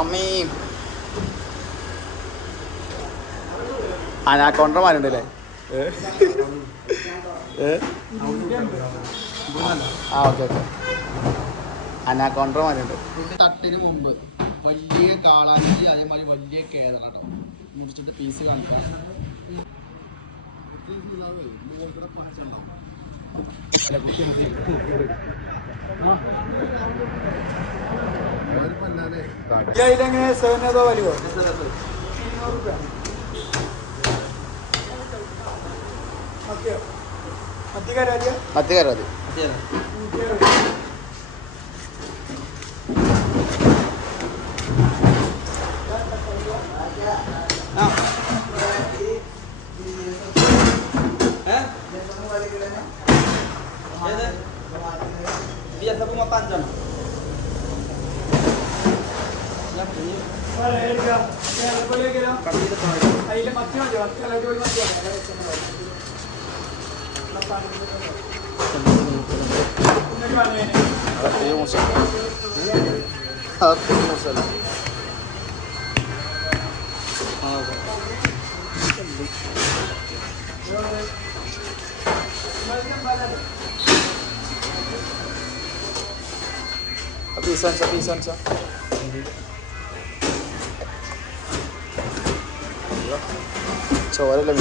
അമ്മീ അനാക്കോണ്ടമാരുണ്ട് അല്ലേ ആ okay okay. അനാക്കോണ്ടമാരുണ്ട് തട്ടിന് മുമ്പ് വലിയ കാളാഞ്ചി അതേമാതിരി വലിയ കേദറ കേട്ടോ. മുറിച്ചിട്ട് പീസ് കാണിക്കാം. ഇതിലെങ്ങനെ സെവൻ അതോ വരുമോ മത്തി മതി biasa rumah panjang അതിലെ മത്തി മതി മത്തി ¿verdad? O sea, vale la.